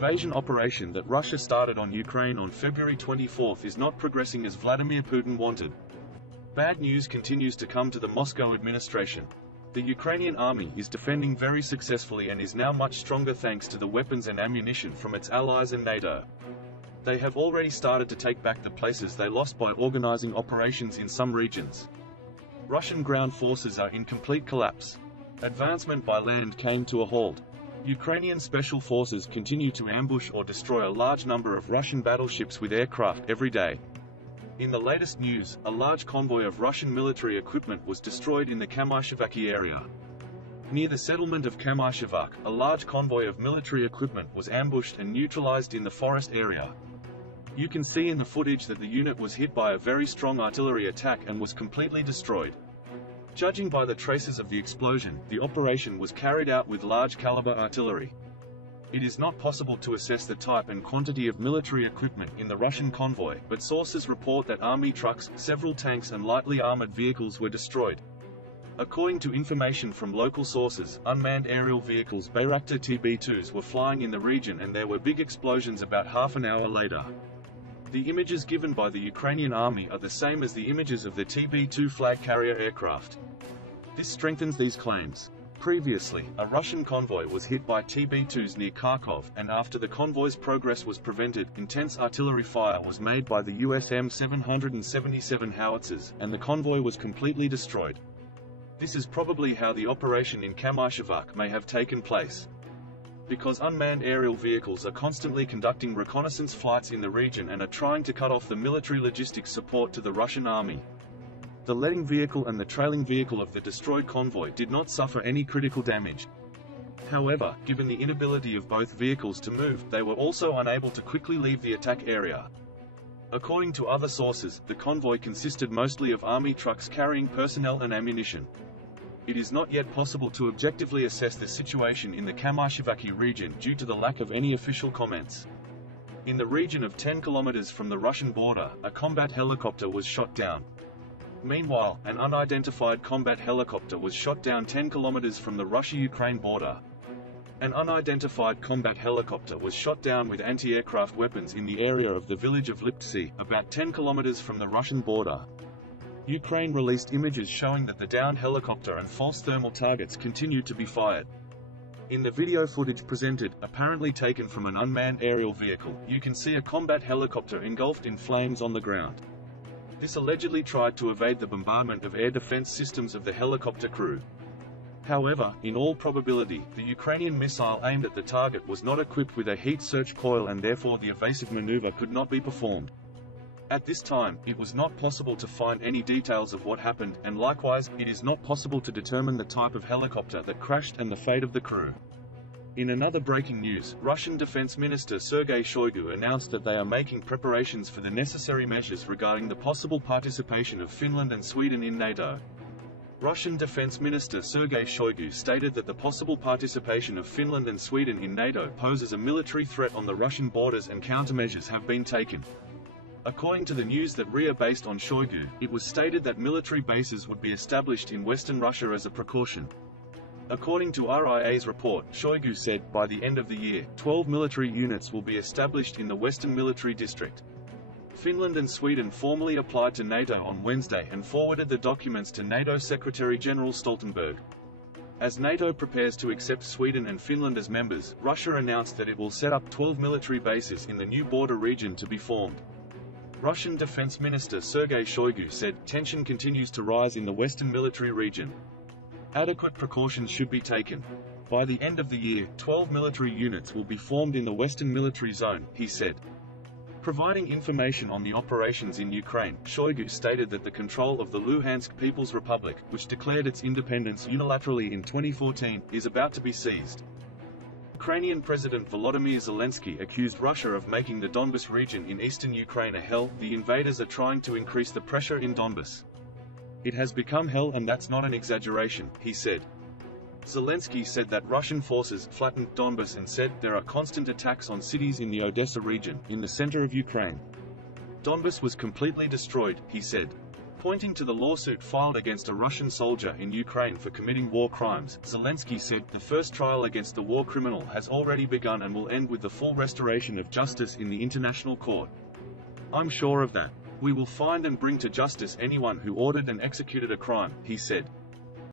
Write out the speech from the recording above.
invasion operation that Russia started on Ukraine on February 24 is not progressing as Vladimir Putin wanted. Bad news continues to come to the Moscow administration. The Ukrainian army is defending very successfully and is now much stronger thanks to the weapons and ammunition from its allies and NATO. They have already started to take back the places they lost by organizing operations in some regions. Russian ground forces are in complete collapse. Advancement by land came to a halt. Ukrainian special forces continue to ambush or destroy a large number of Russian battleships with aircraft every day. In the latest news, a large convoy of Russian military equipment was destroyed in the Kamyshevaki area. Near the settlement of Kamyshevak, a large convoy of military equipment was ambushed and neutralized in the forest area. You can see in the footage that the unit was hit by a very strong artillery attack and was completely destroyed. Judging by the traces of the explosion, the operation was carried out with large-caliber artillery. It is not possible to assess the type and quantity of military equipment in the Russian convoy, but sources report that army trucks, several tanks and lightly armored vehicles were destroyed. According to information from local sources, unmanned aerial vehicles Bayraktar TB2s were flying in the region and there were big explosions about half an hour later. The images given by the Ukrainian army are the same as the images of the TB2 flag carrier aircraft. This strengthens these claims. Previously, a Russian convoy was hit by TB2s near Kharkov, and after the convoy's progress was prevented, intense artillery fire was made by the US M777 howitzers, and the convoy was completely destroyed. This is probably how the operation in Kamyshevak may have taken place. Because unmanned aerial vehicles are constantly conducting reconnaissance flights in the region and are trying to cut off the military logistics support to the Russian army. The leading vehicle and the trailing vehicle of the destroyed convoy did not suffer any critical damage. However, given the inability of both vehicles to move, they were also unable to quickly leave the attack area. According to other sources, the convoy consisted mostly of army trucks carrying personnel and ammunition. It is not yet possible to objectively assess the situation in the Kamyshevaki region due to the lack of any official comments. In the region of 10 kilometers from the Russian border, a combat helicopter was shot down. Meanwhile, an unidentified combat helicopter was shot down 10 kilometers from the Russia-Ukraine border. An unidentified combat helicopter was shot down with anti-aircraft weapons in the area of the village of Liptsy, about 10 kilometers from the Russian border. Ukraine released images showing that the downed helicopter and false thermal targets continued to be fired. In the video footage presented, apparently taken from an unmanned aerial vehicle, you can see a combat helicopter engulfed in flames on the ground. This allegedly tried to evade the bombardment of air defense systems of the helicopter crew. However, in all probability, the Ukrainian missile aimed at the target was not equipped with a heat search coil and therefore the evasive maneuver could not be performed. At this time, it was not possible to find any details of what happened, and likewise, it is not possible to determine the type of helicopter that crashed and the fate of the crew. In another breaking news, Russian Defense Minister Sergei Shoigu announced that they are making preparations for the necessary measures regarding the possible participation of Finland and Sweden in NATO. Russian Defense Minister Sergei Shoigu stated that the possible participation of Finland and Sweden in NATO poses a military threat on the Russian borders and countermeasures have been taken. According to the news that RIA based on Shoigu, it was stated that military bases would be established in Western Russia as a precaution. According to RIA's report, Shoigu said, by the end of the year, 12 military units will be established in the Western Military District. Finland and Sweden formally applied to NATO on Wednesday and forwarded the documents to NATO Secretary-General Stoltenberg. As NATO prepares to accept Sweden and Finland as members, Russia announced that it will set up 12 military bases in the new border region to be formed. Russian Defense Minister Sergei Shoigu said, tension continues to rise in the Western military region. Adequate precautions should be taken. By the end of the year, 12 military units will be formed in the Western military zone, he said. Providing information on the operations in Ukraine, Shoigu stated that the control of the Luhansk People's Republic, which declared its independence unilaterally in 2014, is about to be seized. Ukrainian President Volodymyr Zelensky accused Russia of making the Donbas region in eastern Ukraine a hell. The invaders are trying to increase the pressure in Donbas. It has become hell and that's not an exaggeration, he said. Zelensky said that Russian forces flattened Donbas and said there are constant attacks on cities in the Odessa region, in the center of Ukraine. Donbas was completely destroyed, he said. Pointing to the lawsuit filed against a Russian soldier in Ukraine for committing war crimes, Zelensky said, "The first trial against the war criminal has already begun and will end with the full restoration of justice in the International Court. I'm sure of that. We will find and bring to justice anyone who ordered and executed a crime," he said.